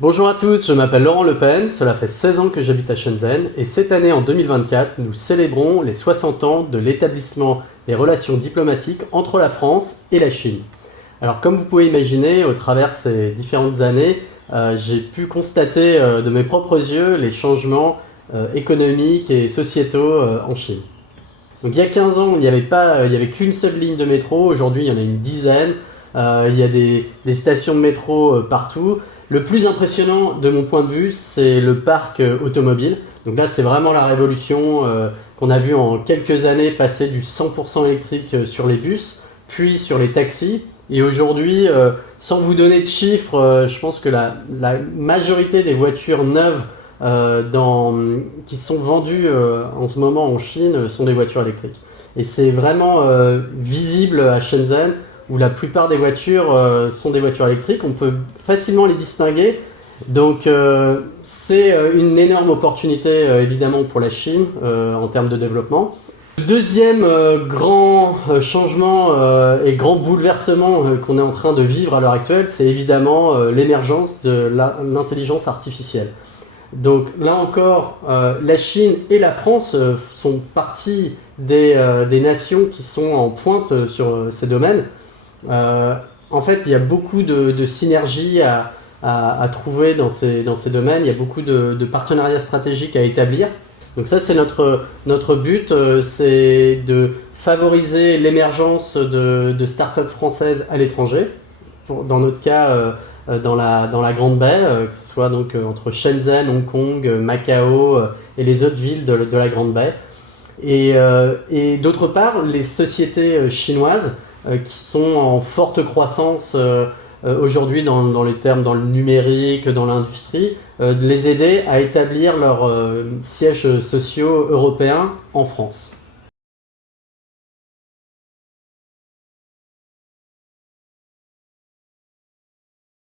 Bonjour à tous, je m'appelle Laurent Le Pen, cela fait 16 ans que j'habite à Shenzhen et cette année en 2024, nous célébrons les 60 ans de l'établissement des relations diplomatiques entre la France et la Chine. Alors comme vous pouvez imaginer, au travers ces différentes années, j'ai pu constater de mes propres yeux les changements économiques et sociétaux en Chine. Donc il y a 15 ans, il n'y avait qu'une seule ligne de métro, aujourd'hui il y en a une dizaine, il y a des stations de métro partout. Le plus impressionnant de mon point de vue, c'est le parc automobile. Donc là, c'est vraiment la révolution qu'on a vu en quelques années passer du 100% électrique sur les bus, puis sur les taxis. Et aujourd'hui, sans vous donner de chiffres, je pense que la majorité des voitures neuves qui sont vendues en ce moment en Chine sont des voitures électriques. Et c'est vraiment visible à Shenzhen où la plupart des voitures sont des voitures électriques. On peut facilement les distinguer. Donc c'est une énorme opportunité évidemment pour la Chine en termes de développement. Le deuxième grand changement et grand bouleversement qu'on est en train de vivre à l'heure actuelle, c'est évidemment l'émergence de l'intelligence artificielle. Donc là encore, la Chine et la France sont partie des nations qui sont en pointe sur ces domaines. En fait, il y a beaucoup de synergies à trouver dans ces domaines. Il y a beaucoup de partenariats stratégiques à établir. Donc ça, c'est notre but, c'est de favoriser l'émergence de startups françaises à l'étranger. Dans notre cas, dans la Grande Baie, que ce soit donc entre Shenzhen, Hong Kong, Macao et les autres villes de la Grande Baie. Et d'autre part, les sociétés chinoises qui sont en forte croissance aujourd'hui dans le numérique, dans l'industrie, de les aider à établir leurs sièges sociaux européens en France.